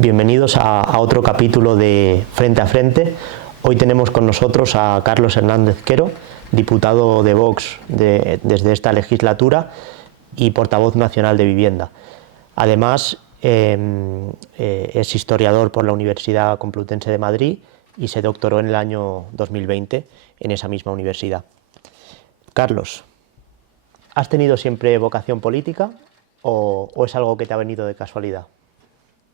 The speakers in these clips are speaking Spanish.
Bienvenidos a otro capítulo de Frente a Frente. Hoy tenemos con nosotros a Carlos Hernández Quero, diputado de Vox desde esta legislatura y portavoz nacional de Vivienda. Además, es historiador por la Universidad Complutense de Madrid y se doctoró en el año 2020 en esa misma universidad. Carlos, ¿has tenido siempre vocación política o es algo que te ha venido de casualidad?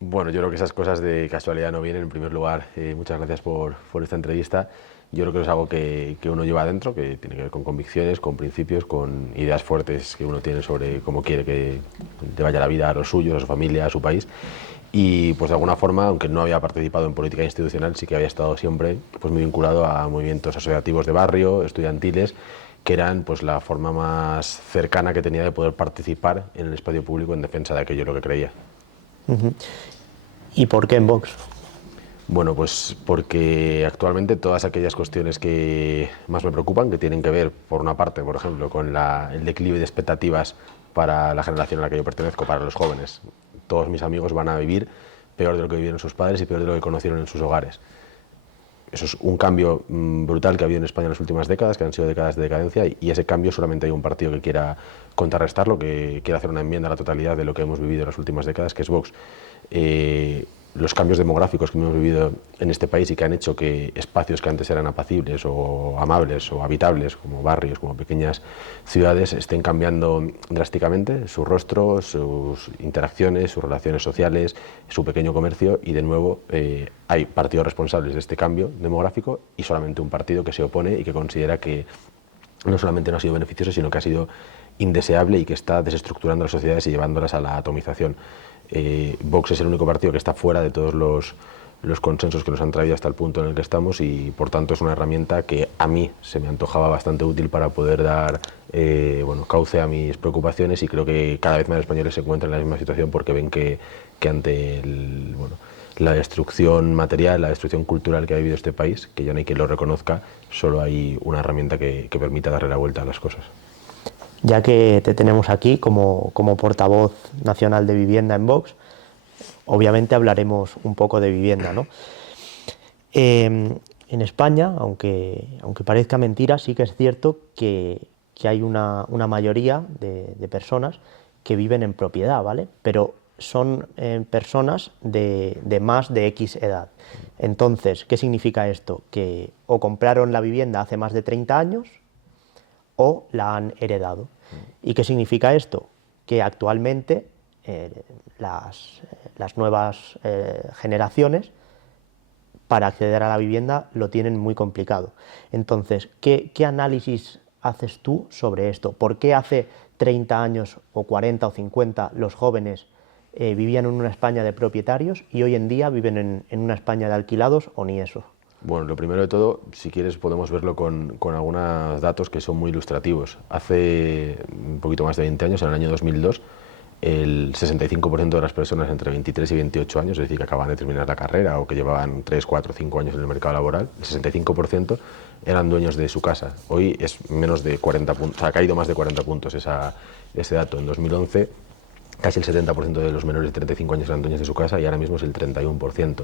Bueno, yo creo que esas cosas de casualidad no vienen. En primer lugar, muchas gracias por esta entrevista. Yo creo que es algo que uno lleva adentro, que tiene que ver con convicciones, con principios, con ideas fuertes que uno tiene sobre cómo quiere que le vaya la vida a los suyos, a su familia, a su país. Y pues de alguna forma, aunque no había participado en política institucional, sí que había estado siempre pues muy vinculado a movimientos asociativos de barrio, estudiantiles, que eran pues la forma más cercana que tenía de poder participar en el espacio público en defensa de aquello en lo que creía. ¿Y por qué en Vox? Bueno, pues porque actualmente todas aquellas cuestiones que más me preocupan, que tienen que ver, por una parte, por ejemplo, con el declive de expectativas para la generación a la que yo pertenezco, para los jóvenes. Todos mis amigos van a vivir peor de lo que vivieron sus padres y peor de lo que conocieron en sus hogares. Eso es un cambio brutal que ha habido en España en las últimas décadas, que han sido décadas de decadencia, y ese cambio solamente hay un partido que quiera contrarrestarlo, que quiera hacer una enmienda a la totalidad de lo que hemos vivido en las últimas décadas, que es Vox. Los cambios demográficos que hemos vivido en este país y que han hecho que espacios que antes eran apacibles o amables o habitables, como barrios, como pequeñas ciudades, estén cambiando drásticamente su rostro, sus interacciones, sus relaciones sociales, su pequeño comercio, y de nuevo hay partidos responsables de este cambio demográfico y solamente un partido que se opone y que considera que no solamente no ha sido beneficioso, sino que ha sido indeseable y que está desestructurando las sociedades y llevándolas a la atomización. Vox es el único partido que está fuera de todos los consensos que nos han traído hasta el punto en el que estamos, y por tanto es una herramienta que a mí se me antojaba bastante útil para poder dar cauce a mis preocupaciones, y creo que cada vez más españoles se encuentran en la misma situación porque ven que ante la destrucción material, la destrucción cultural que ha vivido este país, que ya no hay quien lo reconozca, solo hay una herramienta que permita darle la vuelta a las cosas. Ya que te tenemos aquí como portavoz nacional de Vivienda en Vox, obviamente hablaremos un poco de vivienda, ¿no? En España, aunque parezca mentira, sí que es cierto que hay una mayoría de personas que viven en propiedad, ¿vale? Pero son personas de más de X edad. Entonces, ¿qué significa esto? Que o compraron la vivienda hace más de 30 años o la han heredado. ¿Y qué significa esto? Que actualmente las nuevas generaciones, para acceder a la vivienda, lo tienen muy complicado. Entonces, ¿qué análisis haces tú sobre esto? ¿Por qué hace 30 años o 40 o 50 los jóvenes vivían en una España de propietarios y hoy en día viven en una España de alquilados o ni eso? Bueno, lo primero de todo, si quieres podemos verlo con algunos datos que son muy ilustrativos. Hace un poquito más de 20 años, en el año 2002, el 65% de las personas entre 23 y 28 años, es decir, que acaban de terminar la carrera o que llevaban 3, 4, 5 años en el mercado laboral, el 65% eran dueños de su casa. Hoy es menos de 40 puntos, o sea, ha caído más de 40 puntos ese dato. En 2011 casi el 70% de los menores de 35 años eran dueños de su casa y ahora mismo es el 31%.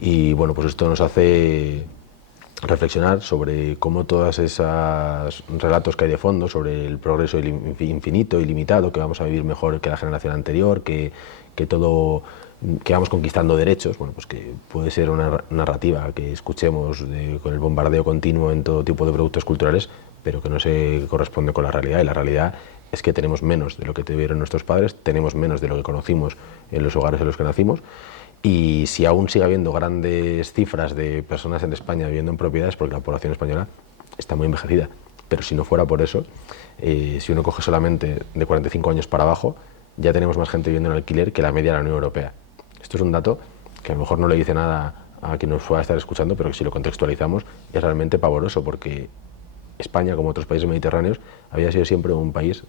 Y bueno, pues esto nos hace reflexionar sobre cómo todos esos relatos que hay de fondo sobre el progreso infinito, ilimitado, que vamos a vivir mejor que la generación anterior, que vamos conquistando derechos, bueno, pues que puede ser una narrativa que escuchemos con el bombardeo continuo en todo tipo de productos culturales, pero que no se corresponde con la realidad. Y la realidad es que tenemos menos de lo que tuvieron nuestros padres, tenemos menos de lo que conocimos en los hogares en los que nacimos. Y si aún sigue habiendo grandes cifras de personas en España viviendo en propiedades, porque la población española está muy envejecida. Pero si no fuera por eso, si uno coge solamente de 45 años para abajo, ya tenemos más gente viviendo en alquiler que la media de la Unión Europea. Esto es un dato que a lo mejor no le dice nada a quien nos pueda estar escuchando, pero que si lo contextualizamos es realmente pavoroso, porque España, como otros países mediterráneos, había sido siempre un país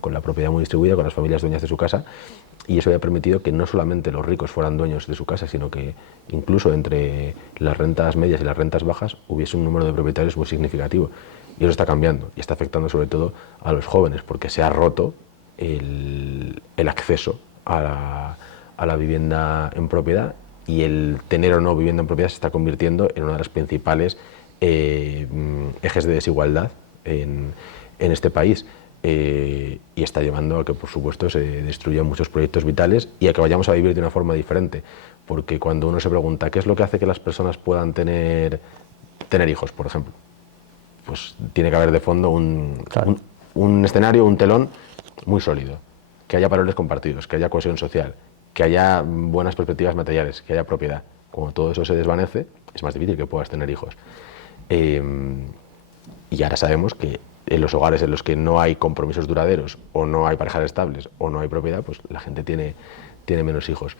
con la propiedad muy distribuida, con las familias dueñas de su casa, y eso había permitido que no solamente los ricos fueran dueños de su casa, sino que incluso entre las rentas medias y las rentas bajas hubiese un número de propietarios muy significativo. Y eso está cambiando y está afectando sobre todo a los jóvenes, porque se ha roto el acceso a a la vivienda en propiedad, y el tener o no vivienda en propiedad se está convirtiendo en una de las principales ejes de desigualdad en este país, y está llevando a que, por supuesto, se destruyan muchos proyectos vitales y a que vayamos a vivir de una forma diferente, porque cuando uno se pregunta qué es lo que hace que las personas puedan tener hijos, por ejemplo, pues tiene que haber de fondo un escenario, un telón muy sólido, que haya valores compartidos, que haya cohesión social, que haya buenas perspectivas materiales, que haya propiedad. Cuando todo eso se desvanece, es más difícil que puedas tener hijos. Y ahora sabemos que en los hogares en los que no hay compromisos duraderos, o no hay parejas estables, o no hay propiedad, pues la gente tiene menos hijos.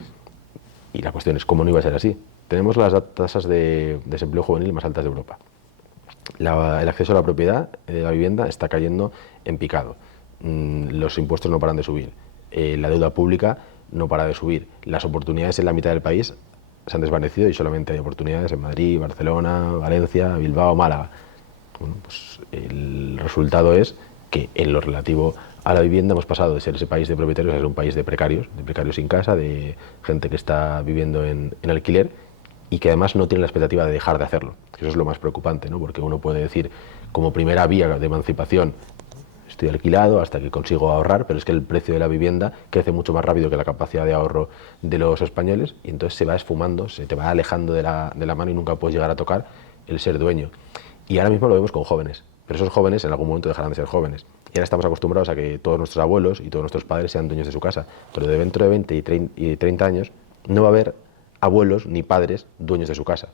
Y la cuestión es, ¿cómo no iba a ser así? Tenemos las tasas de desempleo juvenil más altas de Europa. El acceso a la propiedad de la vivienda está cayendo en picado. Los impuestos no paran de subir. La deuda pública no para de subir. Las oportunidades en la mitad del país se han desvanecido y solamente hay oportunidades en Madrid, Barcelona, Valencia, Bilbao, Málaga. Bueno, pues el resultado es que en lo relativo a la vivienda hemos pasado de ser ese país de propietarios a ser un país de precarios sin casa, de gente que está viviendo en alquiler y que además no tiene la expectativa de dejar de hacerlo. Eso es lo más preocupante, ¿no? Porque uno puede decir, como primera vía de emancipación, estoy alquilado hasta que consigo ahorrar, pero es que el precio de la vivienda crece mucho más rápido que la capacidad de ahorro de los españoles, y entonces se va esfumando, se te va alejando de la mano y nunca puedes llegar a tocar el ser dueño. Y ahora mismo lo vemos con jóvenes, pero esos jóvenes en algún momento dejarán de ser jóvenes. Y ahora estamos acostumbrados a que todos nuestros abuelos y todos nuestros padres sean dueños de su casa, pero dentro de 20 y 30 años no va a haber abuelos ni padres dueños de su casa.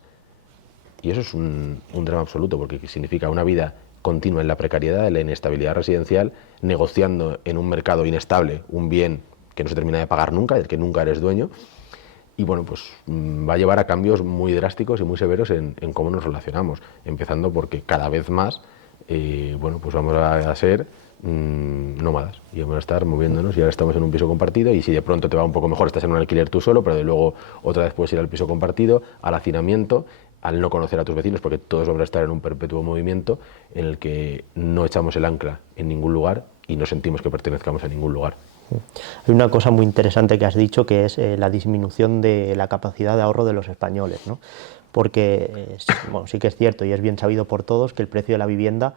Y eso es un drama absoluto, porque significa una vida continua en la precariedad, en la inestabilidad residencial, negociando en un mercado inestable un bien que no se termina de pagar nunca, del que nunca eres dueño. Y bueno, pues va a llevar a cambios muy drásticos y muy severos en cómo nos relacionamos, empezando porque cada vez más bueno, pues vamos a ser nómadas y vamos a estar moviéndonos, y ahora estamos en un piso compartido, y si de pronto te va un poco mejor estás en un alquiler tú solo, pero de luego otra vez puedes ir al piso compartido, al hacinamiento, al no conocer a tus vecinos, porque todos vamos a estar en un perpetuo movimiento en el que no echamos el ancla en ningún lugar y no sentimos que pertenezcamos a ningún lugar. Hay una cosa muy interesante que has dicho, que es la disminución de la capacidad de ahorro de los españoles, ¿no? Porque bueno, sí que es cierto y es bien sabido por todos que el precio de la vivienda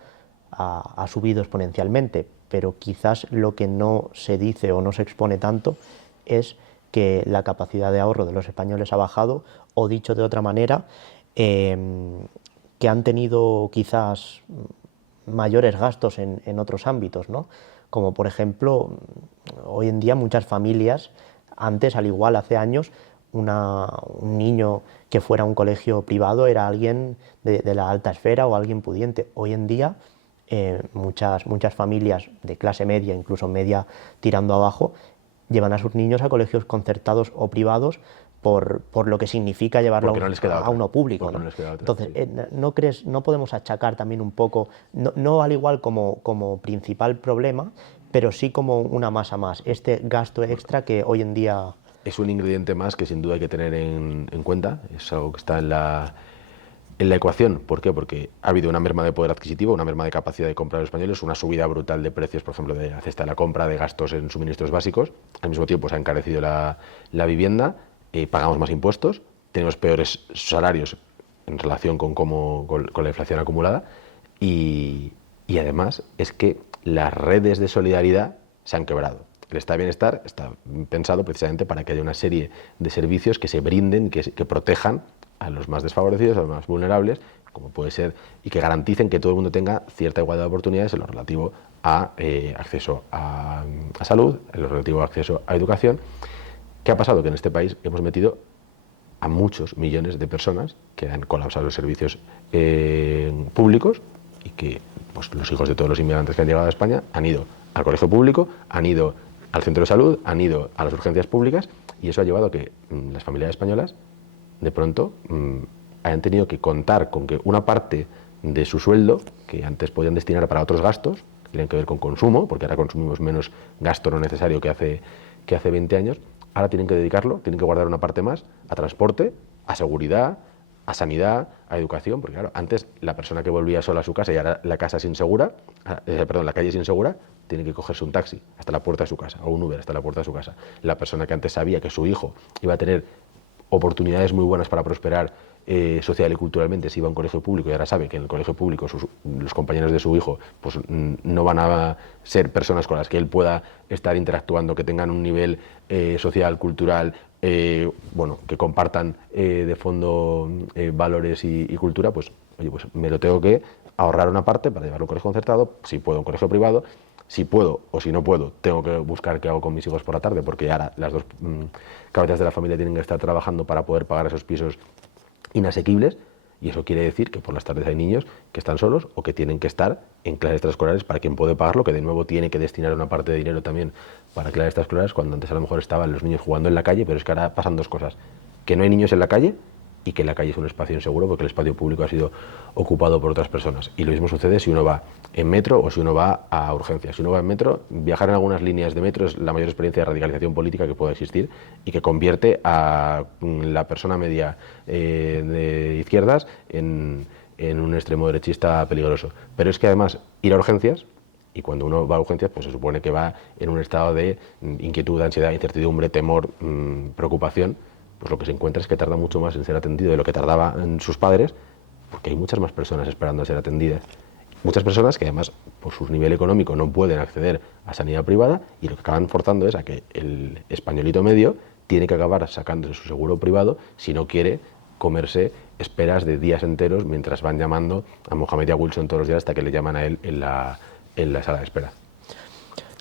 ha subido exponencialmente, pero quizás lo que no se dice o no se expone tanto es que la capacidad de ahorro de los españoles ha bajado, o dicho de otra manera, que han tenido quizás mayores gastos en otros ámbitos, ¿no? Como por ejemplo, hoy en día muchas familias, antes al igual hace años, un niño que fuera a un colegio privado era alguien de la alta esfera o alguien pudiente. Hoy en día muchas familias de clase media, incluso media tirando abajo, llevan a sus niños a colegios concertados o privados por lo que significa llevarlo a uno público, ¿no? Entonces, ¿no podemos achacar también un poco, no al igual como principal problema, pero sí como una masa más, este gasto extra que hoy en día... Es un ingrediente más que sin duda hay que tener en cuenta, es algo que está en la ecuación. ¿Por qué? Porque ha habido una merma de poder adquisitivo, una merma de capacidad de compra de los españoles, una subida brutal de precios, por ejemplo, de la cesta de la compra, de gastos en suministros básicos. Al mismo tiempo se ha encarecido la vivienda, pagamos más impuestos, tenemos peores salarios en relación con la inflación acumulada, y además es que las redes de solidaridad se han quebrado. El estado de bienestar está pensado precisamente para que haya una serie de servicios que se brinden, que protejan a los más desfavorecidos, a los más vulnerables, como puede ser, y que garanticen que todo el mundo tenga cierta igualdad de oportunidades en lo relativo a acceso a salud, en lo relativo a acceso a educación. ¿Qué ha pasado? Que en este país hemos metido a muchos millones de personas que han colapsado los servicios públicos, y que pues, los hijos de todos los inmigrantes que han llegado a España han ido al colegio público, han ido al centro de salud, han ido a las urgencias públicas, y eso ha llevado a que las familias españolas de pronto hayan tenido que contar con que una parte de su sueldo, que antes podían destinar para otros gastos, que tienen que ver con consumo, porque ahora consumimos menos gasto no necesario que hace 20 años, ahora tienen que dedicarlo, tienen que guardar una parte más a transporte, a seguridad, a sanidad, a educación, porque claro, antes la persona que volvía sola a su casa y ahora la casa es insegura, la calle es insegura, tiene que cogerse un taxi hasta la puerta de su casa, o un Uber hasta la puerta de su casa. La persona que antes sabía que su hijo iba a tener oportunidades muy buenas para prosperar social y culturalmente si iba a un colegio público y ahora sabe que en el colegio público los compañeros de su hijo pues, no van a ser personas con las que él pueda estar interactuando, que tengan un nivel social, cultural, bueno, que compartan de fondo valores y cultura, pues, oye, pues me lo tengo que ahorrar una parte para llevarlo a un colegio concertado, si puedo a un colegio privado, si puedo o si no puedo, tengo que buscar qué hago con mis hijos por la tarde, porque ahora las dos cabezas de la familia tienen que estar trabajando para poder pagar esos pisos inasequibles, y eso quiere decir que por las tardes hay niños que están solos o que tienen que estar en clases extraescolares para quien puede pagarlo, que de nuevo tiene que destinar una parte de dinero también para clases extraescolares, cuando antes a lo mejor estaban los niños jugando en la calle, pero es que ahora pasan dos cosas: que no hay niños en la calle y que la calle es un espacio inseguro porque el espacio público ha sido ocupado por otras personas. Y lo mismo sucede si uno va en metro o si uno va a urgencias. Si uno va en metro, viajar en algunas líneas de metro es la mayor experiencia de radicalización política que pueda existir y que convierte a la persona media de izquierdas en un extremo derechista peligroso. Pero es que además ir a urgencias, y cuando uno va a urgencias, pues se supone que va en un estado de inquietud, ansiedad, incertidumbre, temor, preocupación, pues lo que se encuentra es que tarda mucho más en ser atendido de lo que tardaban sus padres, porque hay muchas más personas esperando a ser atendidas. Muchas personas que además por su nivel económico no pueden acceder a sanidad privada, y lo que acaban forzando es a que el españolito medio tiene que acabar sacándose su seguro privado si no quiere comerse esperas de días enteros mientras van llamando a Mohamed y a Wilson todos los días hasta que le llaman a él en la sala de espera.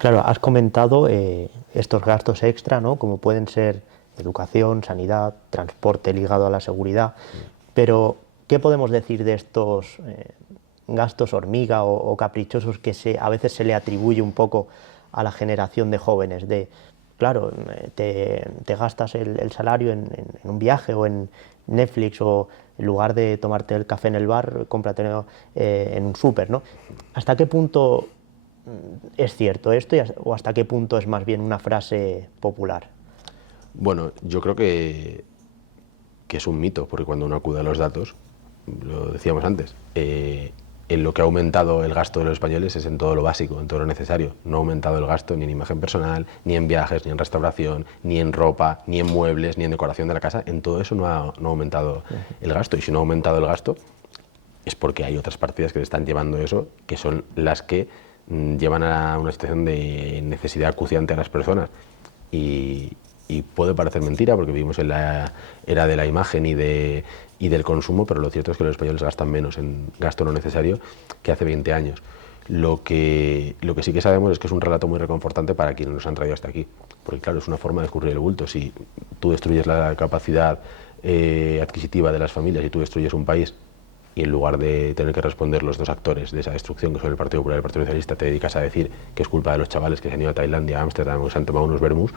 Claro, has comentado estos gastos extra, ¿no? Como pueden ser educación, sanidad, transporte ligado a la seguridad, pero ¿qué podemos decir de estos gastos hormiga o caprichosos que a veces se le atribuye un poco a la generación de jóvenes? Claro, te gastas el salario en un viaje o en Netflix, o en lugar de tomarte el café en el bar, cómpratelo en un súper, ¿no? ¿Hasta qué punto es cierto esto o hasta qué punto es más bien una frase popular? Bueno, yo creo que es un mito, porque cuando uno acude a los datos, lo decíamos antes, en lo que ha aumentado el gasto de los españoles es en todo lo básico, en todo lo necesario. No ha aumentado el gasto ni en imagen personal, ni en viajes, ni en restauración, ni en ropa, ni en muebles, ni en decoración de la casa. En todo eso no ha aumentado el gasto. Y si no ha aumentado el gasto, es porque hay otras partidas que le están llevando eso, que son las que llevan a una situación de necesidad acuciante a las personas. Y puede parecer mentira porque vivimos en la era de la imagen y del consumo, pero lo cierto es que los españoles gastan menos en gasto no necesario que hace 20 años. Lo que sí que sabemos es que es un relato muy reconfortante para quienes nos han traído hasta aquí, porque claro, es una forma de escurrir el bulto. Si tú destruyes la capacidad adquisitiva de las familias y tú destruyes un país, y en lugar de tener que responder los dos actores de esa destrucción, que son el Partido Popular y el Partido Socialista, te dedicas a decir que es culpa de los chavales que se han ido a Tailandia, a Ámsterdam, o se han tomado unos vermús,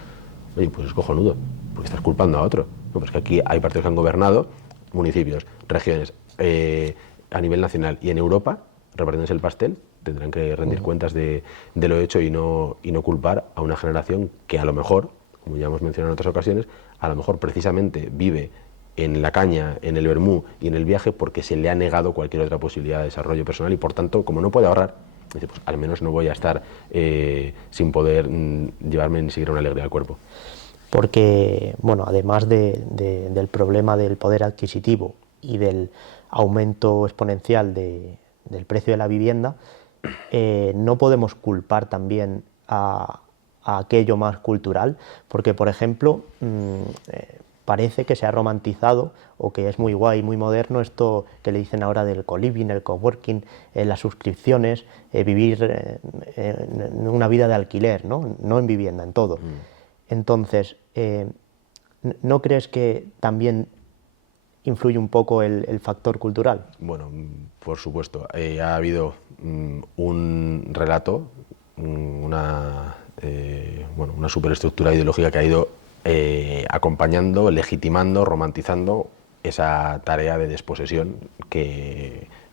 oye, pues es cojonudo, porque estás culpando a otro. No, pues que aquí hay partidos que han gobernado, municipios, regiones, a nivel nacional y en Europa, repartiéndose el pastel, tendrán que rendir cuentas de lo hecho y no culpar a una generación que a lo mejor, como ya hemos mencionado en otras ocasiones, a lo mejor precisamente vive en la caña, en el vermú y en el viaje porque se le ha negado cualquier otra posibilidad de desarrollo personal, y por tanto, como no puede ahorrar, dice, pues al menos no voy a estar sin poder llevarme ni siquiera una alegría al cuerpo. Porque, bueno, además del problema del poder adquisitivo y del aumento exponencial del precio de la vivienda, no podemos culpar también a aquello más cultural, porque, por ejemplo, parece que se ha romantizado o que es muy guay, muy moderno esto que le dicen ahora del co-living, el coworking, las suscripciones, vivir una vida de alquiler, no en vivienda, en todo. Entonces, ¿no crees que también influye un poco el factor cultural? Bueno, por supuesto. Ha habido un relato, una superestructura ideológica que ha ido acompañando, legitimando, romantizando esa tarea de desposesión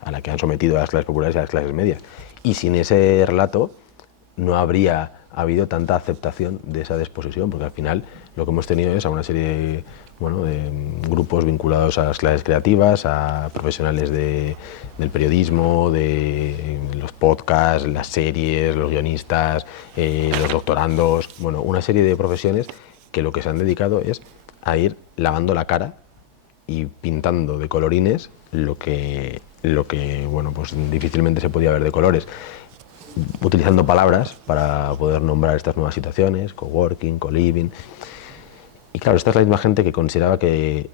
a la que han sometido a las clases populares y a las clases medias. Y sin ese relato no habría habido tanta aceptación de esa desposesión, porque al final lo que hemos tenido es a una serie bueno, de grupos vinculados a las clases creativas, a profesionales del periodismo, de los podcasts, las series, los guionistas, los doctorandos, bueno, una serie de profesiones que lo que se han dedicado es a ir lavando la cara y pintando de colorines lo que bueno, pues difícilmente se podía ver de colores, utilizando palabras para poder nombrar estas nuevas situaciones, coworking, co-living. Y claro, esta es la misma gente que consideraba que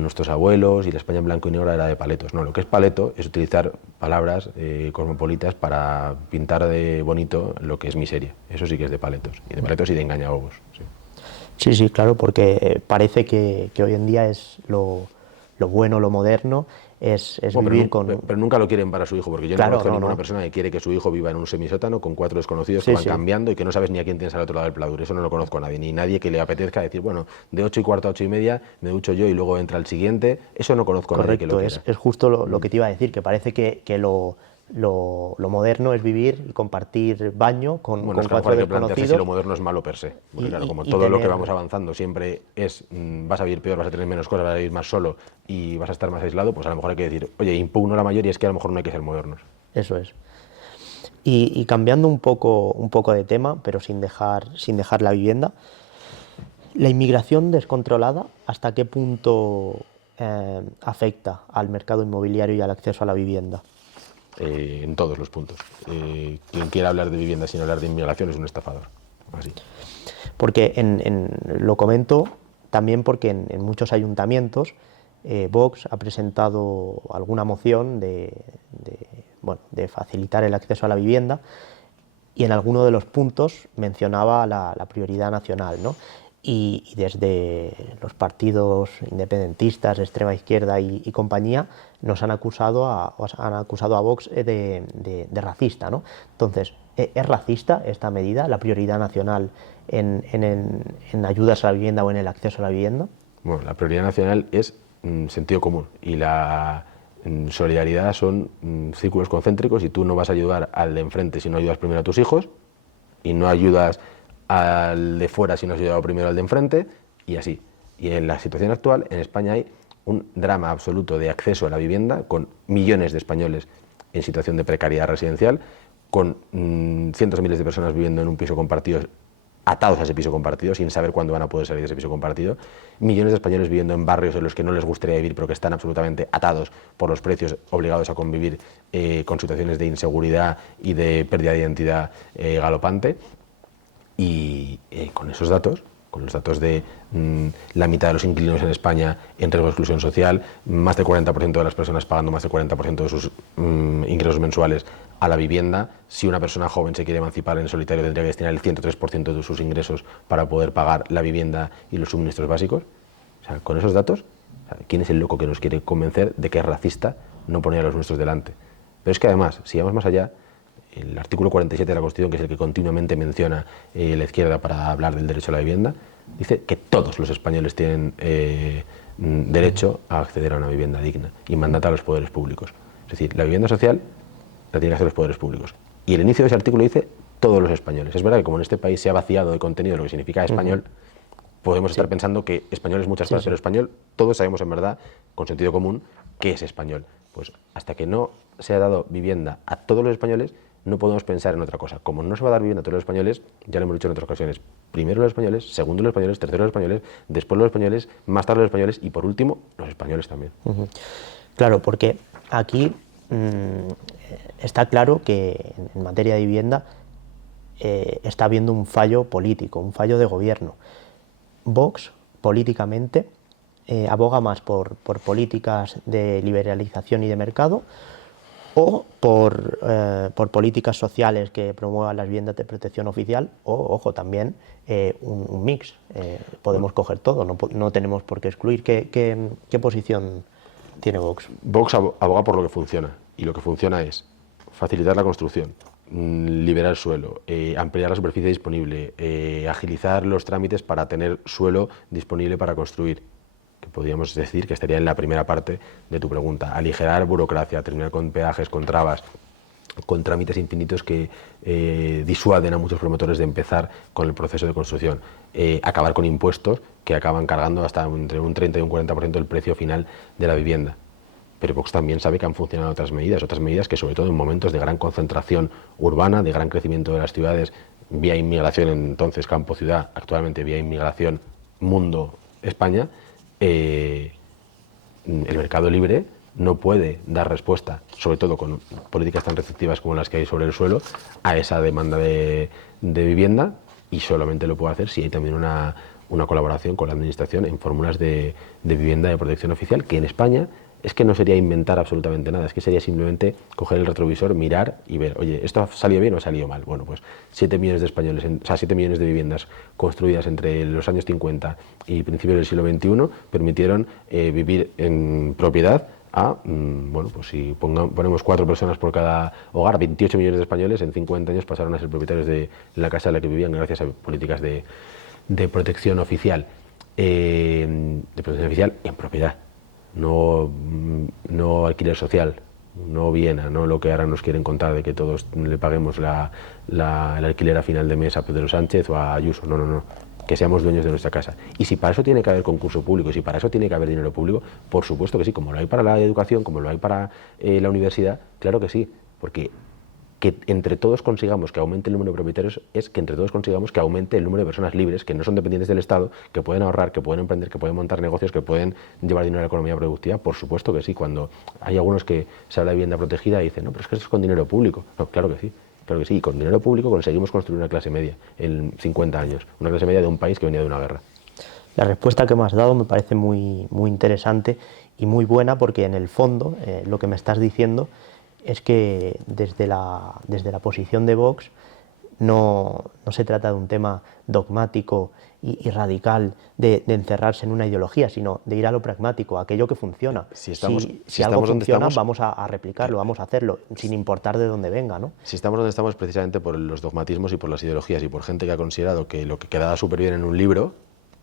nuestros abuelos y la España en blanco y negro era de paletos. No, lo que es paleto es utilizar palabras cosmopolitas para pintar de bonito lo que es miseria. Eso sí que es de paletos y de engañabobos. Sí. Sí, sí, claro, porque parece que hoy en día es lo bueno, lo moderno, es Bueno, vivir pero nunca lo quieren para su hijo, porque yo no Claro, conozco a ninguna no. persona que quiere que su hijo viva en un semisótano con 4 desconocidos que Sí, van sí. cambiando y que no sabes ni a quién tienes al otro lado del pladur. Eso no lo conozco a nadie, ni nadie que le apetezca decir, bueno, de 8:15 a 8:30 me ducho yo y luego entra el siguiente. Eso no conozco a nadie que lo Correcto, quiera. es justo lo que te iba a decir, que parece que lo moderno es vivir y compartir baño Bueno, con es que a lo mejor 4 hay que plantearse si lo desconocidos moderno es malo per se. Porque claro, como y todo lo que tener... vamos avanzando siempre es, vas a vivir peor, vas a tener menos cosas, vas a vivir más solo y vas a estar más aislado, pues a lo mejor hay que decir, oye, impugno la mayoría, es que a lo mejor no hay que ser modernos. Eso es. Y cambiando un poco de tema, pero sin dejar la vivienda, la inmigración descontrolada, ¿hasta qué punto afecta al mercado inmobiliario y al acceso a la vivienda? En todos los puntos. Quien quiera hablar de vivienda sin hablar de inmigración es un estafador. Así. Porque lo comento también porque en muchos ayuntamientos Vox ha presentado alguna moción de facilitar el acceso a la vivienda y en alguno de los puntos mencionaba la prioridad nacional, ¿no? Y desde los partidos independentistas, extrema izquierda y compañía, nos han acusado a Vox de racista, ¿no? Entonces, ¿es racista esta medida, la prioridad nacional en ayudas a la vivienda o en el acceso a la vivienda? Bueno, la prioridad nacional es sentido común y la solidaridad son círculos concéntricos y tú no vas a ayudar al de enfrente si no ayudas primero a tus hijos y no ayudas al de fuera si no has ayudado primero al de enfrente y así. Y en la situación actual en España hay un drama absoluto de acceso a la vivienda con millones de españoles en situación de precariedad residencial, con cientos de miles de personas viviendo en un piso compartido, atados a ese piso compartido, sin saber cuándo van a poder salir de ese piso compartido, millones de españoles viviendo en barrios en los que no les gustaría vivir, pero que están absolutamente atados por los precios, obligados a convivir con situaciones de inseguridad y de pérdida de identidad galopante. Y con esos datos, con los datos de la mitad de los inquilinos en España en riesgo de exclusión social, más del 40% de las personas pagando más del 40% de sus ingresos mensuales a la vivienda. Si una persona joven se quiere emancipar en solitario, tendría que destinar el 103% de sus ingresos para poder pagar la vivienda y los suministros básicos. O sea, con esos datos, ¿quién es el loco que nos quiere convencer de que es racista no poner a los nuestros delante? Pero es que además, si vamos más allá, el artículo 47 de la Constitución, que es el que continuamente menciona la izquierda para hablar del derecho a la vivienda, dice que todos los españoles tienen derecho a acceder a una vivienda digna y mandata a los poderes públicos. Es decir, la vivienda social la tienen que hacer los poderes públicos. Y el inicio de ese artículo dice todos los españoles. Es verdad que como en este país se ha vaciado de contenido lo que significa español, podemos estar pensando que español es muchas cosas, pero español, todos sabemos en verdad, con sentido común, qué es español. Pues hasta que no se ha dado vivienda a todos los españoles, no podemos pensar en otra cosa. Como no se va a dar vivienda a todos los españoles, ya lo hemos dicho en otras ocasiones, primero los españoles, segundo los españoles, tercero los españoles, después los españoles, más tarde los españoles y por último los españoles también. Claro, porque aquí está claro que en materia de vivienda está habiendo un fallo político, un fallo de gobierno. Vox, políticamente, aboga más por políticas de liberalización y de mercado o por políticas sociales que promuevan las viviendas de protección oficial o, ojo, también un mix. Podemos coger todo, no tenemos por qué excluir. ¿Qué posición tiene Vox? Vox aboga por lo que funciona y lo que funciona es facilitar la construcción, liberar el suelo, ampliar la superficie disponible, agilizar los trámites para tener suelo disponible para construir, que podríamos decir que estaría en la primera parte de tu pregunta, aligerar burocracia, terminar con peajes, con trabas, con trámites infinitos que disuaden a muchos promotores de empezar con el proceso de construcción, acabar con impuestos que acaban cargando hasta entre un 30 y un 40% del precio final de la vivienda. Pero Vox también sabe que han funcionado otras medidas que sobre todo en momentos de gran concentración urbana, de gran crecimiento de las ciudades, vía inmigración entonces campo-ciudad, actualmente vía inmigración mundo-España, el mercado libre no puede dar respuesta, sobre todo con políticas tan receptivas como las que hay sobre el suelo, a esa demanda de vivienda, y solamente lo puede hacer si hay también una colaboración con la Administración en fórmulas de vivienda de protección oficial, que en España es que no sería inventar absolutamente nada, es que sería simplemente coger el retrovisor, mirar y ver, oye, ¿esto ha salido bien o ha salido mal? Bueno, pues 7 millones de españoles, o sea, 7 millones de viviendas construidas entre los años 50 y principios del siglo XXI permitieron vivir en propiedad a, bueno, pues si ponemos 4 personas por cada hogar, 28 millones de españoles en 50 años pasaron a ser propietarios de la casa en la que vivían gracias a políticas de protección oficial, en propiedad. No alquiler social, no Viena, no lo que ahora nos quieren contar de que todos le paguemos el alquiler a final de mes a Pedro Sánchez o a Ayuso. No, que seamos dueños de nuestra casa. Y si para eso tiene que haber concurso público, y si para eso tiene que haber dinero público, por supuesto que sí, como lo hay para la educación, como lo hay para la universidad, claro que sí, porque que entre todos consigamos que aumente el número de propietarios es que entre todos consigamos que aumente el número de personas libres, que no son dependientes del Estado, que pueden ahorrar, que pueden emprender, que pueden montar negocios, que pueden llevar dinero a la economía productiva. Por supuesto que sí, cuando hay algunos que se habla de vivienda protegida y dicen, no, pero es que eso es con dinero público. No, claro que sí, y con dinero público conseguimos construir una clase media en 50 años, una clase media de un país que venía de una guerra. La respuesta que me has dado me parece muy, muy interesante y muy buena, porque en el fondo lo que me estás diciendo es que desde la posición de Vox no se trata de un tema dogmático y radical de encerrarse en una ideología, sino de ir a lo pragmático, a aquello que funciona. Si algo funciona, vamos a replicarlo, vamos a hacerlo, sin importar de dónde venga, ¿no? Si estamos donde estamos precisamente por los dogmatismos y por las ideologías y por gente que ha considerado que lo que quedaba súper bien en un libro,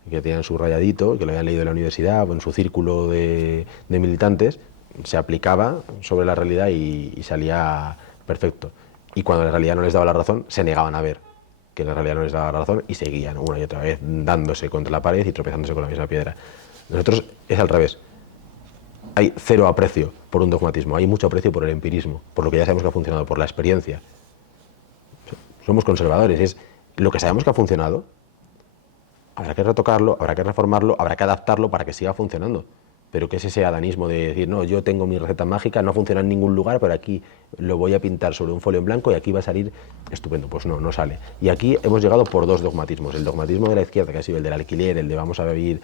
que tenían subrayadito, que lo habían leído en la universidad o en su círculo de militantes, se aplicaba sobre la realidad y salía perfecto. Y cuando la realidad no les daba la razón, se negaban a ver que la realidad no les daba la razón y seguían una y otra vez dándose contra la pared y tropezándose con la misma piedra. Nosotros es al revés. Hay cero aprecio por un dogmatismo, hay mucho aprecio por el empirismo, por lo que ya sabemos que ha funcionado, por la experiencia. Somos conservadores, es lo que sabemos que ha funcionado, habrá que retocarlo, habrá que reformarlo, habrá que adaptarlo para que siga funcionando. Pero que es ese adanismo de decir, no, yo tengo mi receta mágica, no funciona en ningún lugar, pero aquí lo voy a pintar sobre un folio en blanco y aquí va a salir estupendo. Pues no sale. Y aquí hemos llegado por dos dogmatismos. El dogmatismo de la izquierda, que ha sido el del alquiler, el de vamos a vivir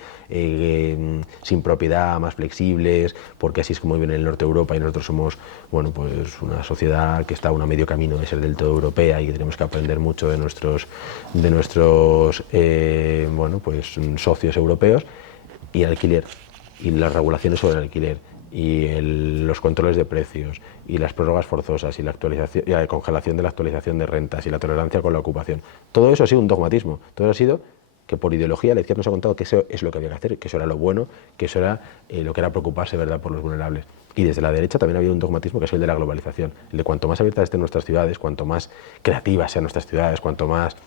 sin propiedad, más flexibles, porque así es como viven en el norte de Europa y nosotros somos, bueno, pues una sociedad que está a medio camino de ser del todo europea y que tenemos que aprender mucho de nuestros bueno, pues socios europeos. Y el alquiler, y las regulaciones sobre el alquiler, y los controles de precios, y las prórrogas forzosas, y la actualización, y la congelación de la actualización de rentas, y la tolerancia con la ocupación. Todo eso ha sido un dogmatismo. Todo eso ha sido que por ideología la izquierda nos ha contado que eso es lo que había que hacer, que eso era lo bueno, que eso era lo que era preocuparse, ¿verdad?, por los vulnerables. Y desde la derecha también había un dogmatismo que es el de la globalización, el de cuanto más abiertas estén nuestras ciudades, cuanto más creativas sean nuestras ciudades, cuanto más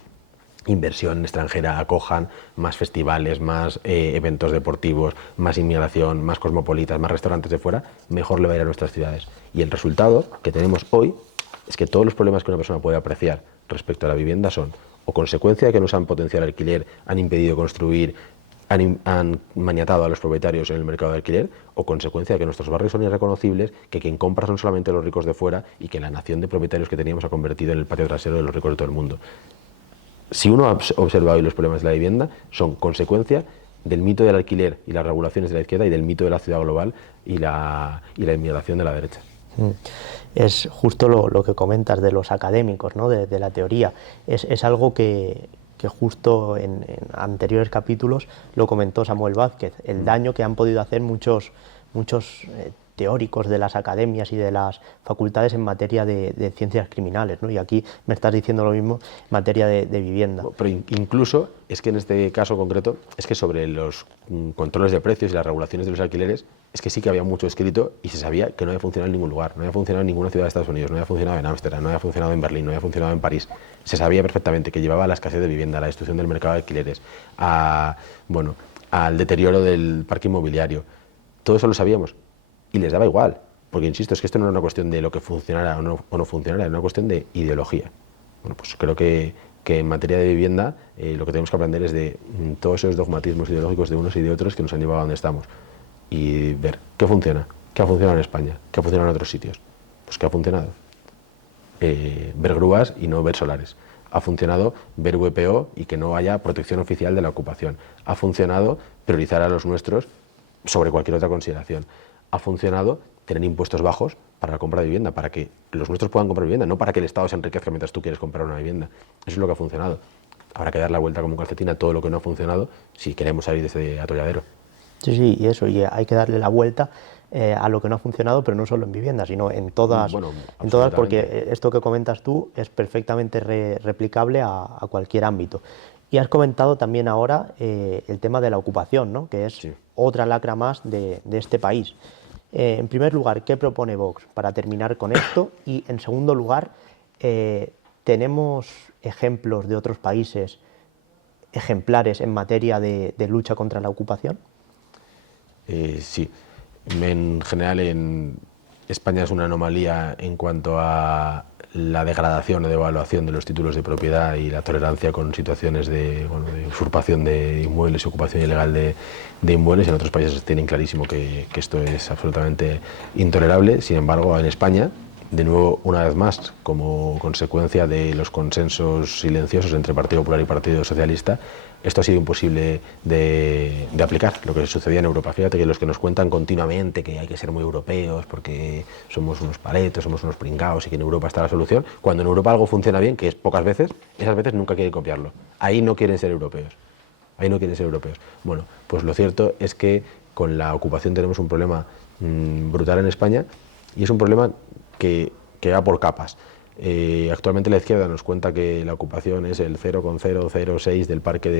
inversión extranjera acojan, más festivales, más eventos deportivos, más inmigración, más cosmopolitas, más restaurantes de fuera, mejor le va a ir a nuestras ciudades. Y el resultado que tenemos hoy es que todos los problemas que una persona puede apreciar respecto a la vivienda son o consecuencia de que no se han potenciado el alquiler, han impedido construir, han maniatado a los propietarios en el mercado de alquiler, o consecuencia de que nuestros barrios son irreconocibles, que quien compra son solamente los ricos de fuera y que la nación de propietarios que teníamos ha convertido en el patio trasero de los ricos de todo el mundo. Si uno ha observado hoy los problemas de la vivienda, son consecuencia del mito del alquiler y las regulaciones de la izquierda y del mito de la ciudad global y la inmigración de la derecha. Es justo lo que comentas de los académicos, ¿no?, de la teoría. Es algo que justo en anteriores capítulos lo comentó Samuel Vázquez, el daño que han podido hacer muchos teóricos de las academias y de las facultades en materia de ciencias criminales, ¿no? Y aquí me estás diciendo lo mismo en materia de vivienda. Pero incluso es que en este caso concreto, es que sobre los controles de precios y las regulaciones de los alquileres, es que sí que había mucho escrito y se sabía que no había funcionado en ningún lugar, no había funcionado en ninguna ciudad de Estados Unidos, no había funcionado en Ámsterdam, no había funcionado en Berlín, no había funcionado en París. Se sabía perfectamente que llevaba a la escasez de vivienda, a la destrucción del mercado de alquileres, a, bueno, al deterioro del parque inmobiliario. Todo eso lo sabíamos y les daba igual, porque insisto, es que esto no era una cuestión de lo que funcionara o no funcionara, era una cuestión de ideología. Bueno, pues creo que en materia de vivienda lo que tenemos que aprender es de todos esos dogmatismos ideológicos de unos y de otros que nos han llevado a donde estamos y ver qué funciona, qué ha funcionado en España, qué ha funcionado en otros sitios. Pues qué ha funcionado. Ver grúas y no ver solares. Ha funcionado ver VPO y que no haya protección oficial de la ocupación. Ha funcionado priorizar a los nuestros sobre cualquier otra consideración. Ha funcionado tener impuestos bajos para la compra de vivienda, para que los nuestros puedan comprar vivienda, no para que el Estado se enriquezca mientras tú quieres comprar una vivienda. Eso es lo que ha funcionado. Habrá que dar la vuelta como un calcetín a todo lo que no ha funcionado si queremos salir de ese atolladero. Sí, sí, y eso, y hay que darle la vuelta a lo que no ha funcionado, pero no solo en vivienda, sino en todas, Bueno, en todas, porque esto que comentas tú es perfectamente replicable a cualquier ámbito. Y has comentado también ahora el tema de la ocupación, ¿no? Que es Sí. otra lacra más de este país. En primer lugar, ¿qué propone Vox para terminar con esto? Y en segundo lugar, ¿tenemos ejemplos de otros países ejemplares en materia de lucha contra la ocupación? Sí, en general en España es una anomalía en cuanto a la degradación o devaluación de los títulos de propiedad y la tolerancia con situaciones de usurpación de inmuebles y ocupación ilegal de inmuebles. En otros países tienen clarísimo que esto es absolutamente intolerable. Sin embargo, en España, de nuevo, una vez más, como consecuencia de los consensos silenciosos entre Partido Popular y Partido Socialista, esto ha sido imposible de aplicar, lo que sucedía en Europa. Fíjate que los que nos cuentan continuamente que hay que ser muy europeos porque somos unos paletos, somos unos pringaos y que en Europa está la solución, cuando en Europa algo funciona bien, que es pocas veces, esas veces nunca quieren copiarlo. Ahí no quieren ser europeos. Ahí no quieren ser europeos. Bueno, pues lo cierto es que con la ocupación tenemos un problema brutal en España y es un problema que va por capas. Actualmente la izquierda nos cuenta que la ocupación es el 0,006 del parque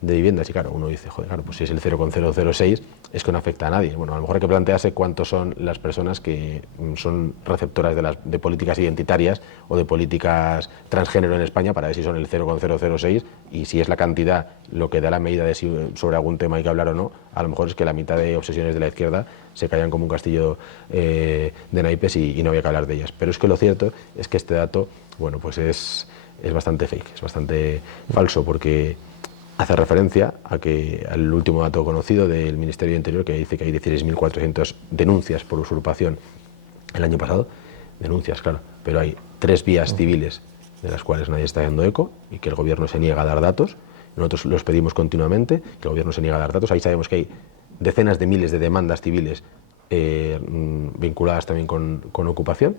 de viviendas y claro, uno dice, joder, claro, pues si es el 0,006 es que no afecta a nadie. Bueno, a lo mejor hay que plantearse cuántos son las personas que son receptoras de políticas identitarias o de políticas transgénero en España para ver si son el 0,006 y si es la cantidad lo que da la medida de si sobre algún tema hay que hablar o no. A lo mejor es que la mitad de obsesiones de la izquierda se callan como un castillo de naipes y no había que hablar de ellas. Pero es que lo cierto es que este dato, bueno, pues es bastante fake, es bastante falso, porque hace referencia al último dato conocido del Ministerio de Interior, que dice que hay 16.400 denuncias por usurpación el año pasado. Denuncias, claro, pero hay 3 vías civiles de las cuales nadie está dando eco y que el gobierno se niega a dar datos. Nosotros los pedimos continuamente, que el gobierno se niega a dar datos. Ahí sabemos que hay decenas de miles de demandas civiles vinculadas también con ocupación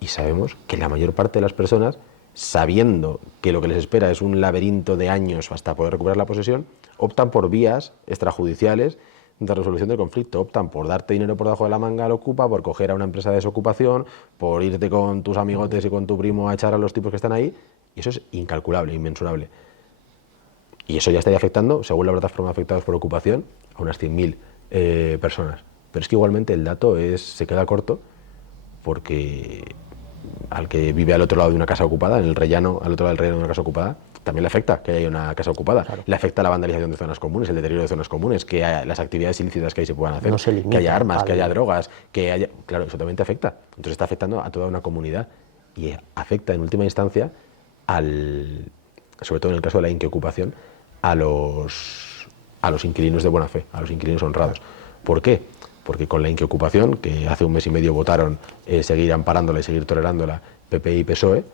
y sabemos que la mayor parte de las personas, sabiendo que lo que les espera es un laberinto de años hasta poder recuperar la posesión, optan por vías extrajudiciales de resolución del conflicto, optan por darte dinero por debajo de la manga al Ocupa, por coger a una empresa de desocupación, por irte con tus amigotes y con tu primo a echar a los tipos que están ahí, y eso es incalculable, inmensurable. Y eso ya estaría afectando, según la plataforma Afectados por Ocupación, a unas 100.000 personas. Pero es que igualmente el dato se queda corto porque al que vive al otro lado de una casa ocupada, en el rellano, al otro lado del rellano de una casa ocupada, también le afecta que haya una casa ocupada. Claro. Le afecta la vandalización de zonas comunes, el deterioro de zonas comunes, que haya las actividades ilícitas que ahí se puedan hacer, no se limita, que haya armas, que haya drogas, que haya... Claro, eso también te afecta. Entonces está afectando a toda una comunidad y afecta en última instancia sobre todo en el caso de la inquiocupación, a los inquilinos de buena fe, a los inquilinos honrados. ¿Por qué? Porque con la inquiocupación, que hace un mes y medio votaron seguir amparándola y seguir tolerándola PP y PSOE,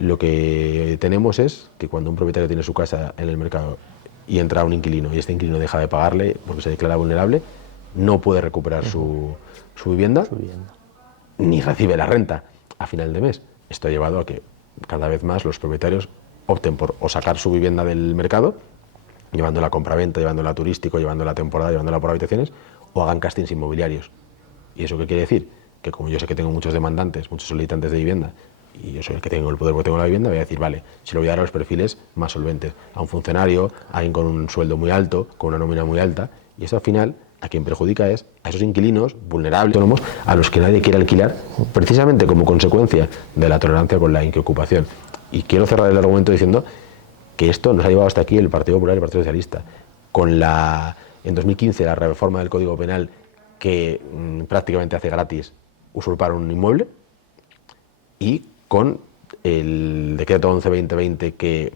lo que tenemos es que cuando un propietario tiene su casa en el mercado y entra un inquilino y este inquilino deja de pagarle porque se declara vulnerable, no puede recuperar su vivienda, ni recibe la renta a final de mes. Esto ha llevado a que cada vez más los propietarios opten por o sacar su vivienda del mercado, llevándola a compraventa, llevándola a turístico, llevándola a temporada, llevándola por habitaciones, o hagan castings inmobiliarios. ¿Y eso qué quiere decir? Que como yo sé que tengo muchos demandantes, muchos solicitantes de vivienda, y yo soy el que tengo el poder porque tengo la vivienda, voy a decir, vale, se lo voy a dar a los perfiles más solventes, a un funcionario, a alguien con un sueldo muy alto, con una nómina muy alta, y eso al final a quien perjudica es a esos inquilinos vulnerables, autónomos, a los que nadie quiere alquilar, precisamente como consecuencia de la tolerancia con la inquiocupación. Y quiero cerrar el argumento diciendo que esto nos ha llevado hasta aquí el Partido Popular y el Partido Socialista. En 2015 la reforma del Código Penal que prácticamente hace gratis usurpar un inmueble, y con el decreto 11-2020 que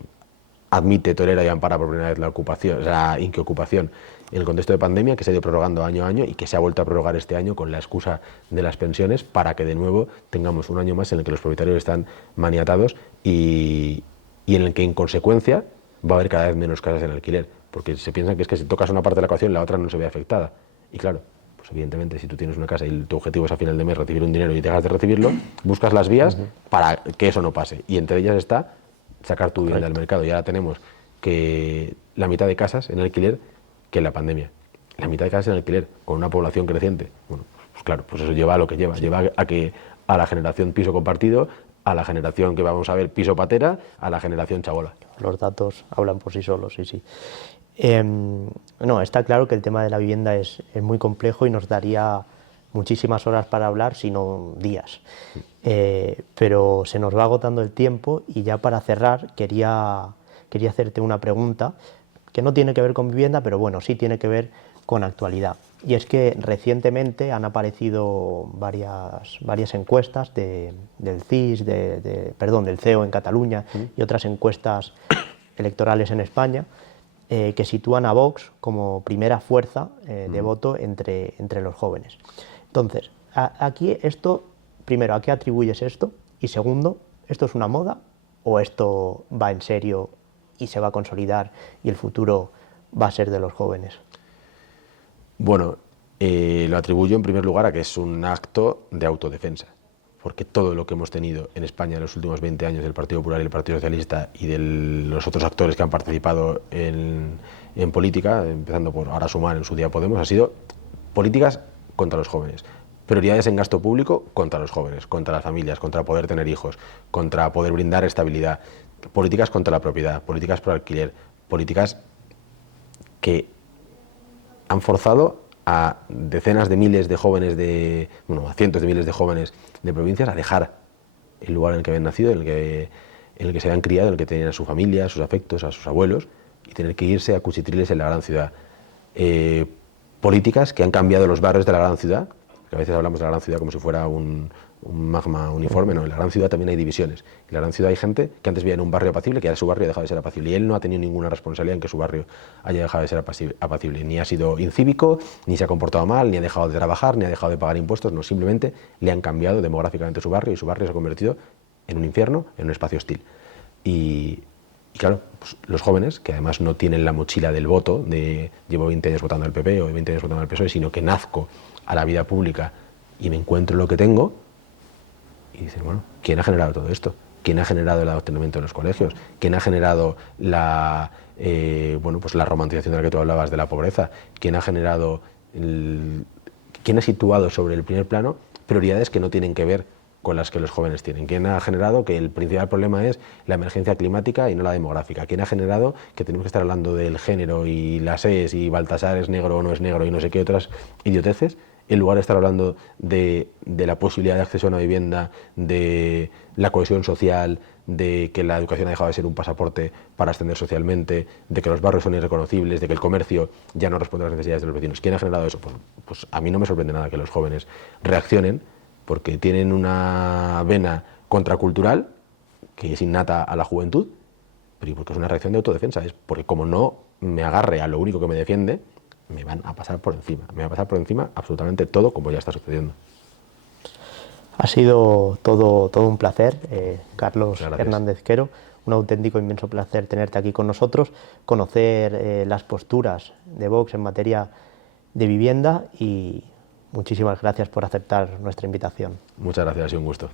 admite, tolera y ampara por primera vez la ocupación, la inquiocupación en el contexto de pandemia, que se ha ido prorrogando año a año y que se ha vuelto a prorrogar este año con la excusa de las pensiones, para que de nuevo tengamos un año más en el que los propietarios están maniatados y en el que en consecuencia va a haber cada vez menos casas en alquiler, porque se piensa que es que si tocas una parte de la ecuación la otra no se ve afectada. Y claro, pues evidentemente si tú tienes una casa y tu objetivo es a final de mes recibir un dinero y dejas de recibirlo, buscas las vías para que eso no pase, y entre ellas está sacar tu vivienda al mercado. Y ahora tenemos que la mitad de casas en alquiler que en la pandemia. La mitad de casas en alquiler, con una población creciente. Bueno, pues claro, pues eso lleva a lo que lleva. Lleva a la generación piso compartido, a la generación que vamos a ver piso patera, a la generación chabola. Los datos hablan por sí solos, sí, sí. No, está claro que el tema de la vivienda es muy complejo y nos daría muchísimas horas para hablar, si no días. Pero se nos va agotando el tiempo, y ya para cerrar quería hacerte una pregunta que no tiene que ver con vivienda, pero bueno, sí tiene que ver con actualidad. Y es que recientemente han aparecido varias encuestas del CIS, del CEO en Cataluña, y otras encuestas electorales en España, que sitúan a Vox como primera fuerza de voto entre los jóvenes. Entonces, aquí esto, primero, ¿a qué atribuyes esto? Y segundo, ¿esto es una moda o esto va en serio y se va a consolidar y el futuro va a ser de los jóvenes? Bueno, lo atribuyo en primer lugar a que es un acto de autodefensa, porque todo lo que hemos tenido en España en los últimos 20 años del Partido Popular y el Partido Socialista y de los otros actores que han participado en política, empezando por ahora Sumar, en su día Podemos, ha sido políticas contra los jóvenes. Prioridades en gasto público contra los jóvenes, contra las familias, contra poder tener hijos, contra poder brindar estabilidad, políticas contra la propiedad, políticas por alquiler, políticas que han forzado a decenas de miles de jóvenes, a cientos de miles de jóvenes de provincias a dejar el lugar en el que habían nacido, en el que se habían criado, en el que tenían a su familia, a sus afectos, a sus abuelos, y tener que irse a cuchitriles en la gran ciudad. Políticas que han cambiado los barrios de la gran ciudad, que a veces hablamos de la gran ciudad como si fuera un magma uniforme. No, en la gran ciudad también hay divisiones. En la gran ciudad hay gente que antes vivía en un barrio apacible, que ahora su barrio ha dejado de ser apacible, y él no ha tenido ninguna responsabilidad en que su barrio haya dejado de ser apacible. Ni ha sido incívico, ni se ha comportado mal, ni ha dejado de trabajar, ni ha dejado de pagar impuestos. No, simplemente le han cambiado demográficamente su barrio, y su barrio se ha convertido en un infierno, en un espacio hostil. Y claro, pues los jóvenes, que además no tienen la mochila del voto, de llevo 20 años votando al PP o 20 años votando al PSOE, sino que nazco a la vida pública y me encuentro lo que tengo, y dicen, bueno, ¿quién ha generado todo esto? ¿Quién ha generado el adoctrinamiento en los colegios? ¿Quién ha generado la romantización de la que tú hablabas de la pobreza? ¿Quién ha generado, quién ha situado sobre el primer plano prioridades que no tienen que ver con las que los jóvenes tienen? ¿Quién ha generado que el principal problema es la emergencia climática y no la demográfica? ¿Quién ha generado que tenemos que estar hablando del género y las ES y Baltasar es negro o no es negro y no sé qué otras idioteces, en lugar de estar hablando de la posibilidad de acceso a una vivienda, de la cohesión social, de que la educación ha dejado de ser un pasaporte para ascender socialmente, de que los barrios son irreconocibles, de que el comercio ya no responde a las necesidades de los vecinos? ¿Quién ha generado eso? Pues a mí no me sorprende nada que los jóvenes reaccionen, porque tienen una vena contracultural que es innata a la juventud, pero porque es una reacción de autodefensa. Es porque como no me agarre a lo único que me defiende, me van a pasar por encima. Me va a pasar por encima absolutamente todo, como ya está sucediendo. Ha sido todo un placer, Carlos Hernández Quero. Un auténtico inmenso placer tenerte aquí con nosotros, conocer las posturas de Vox en materia de vivienda, y muchísimas gracias por aceptar nuestra invitación. Muchas gracias, ha sido un gusto.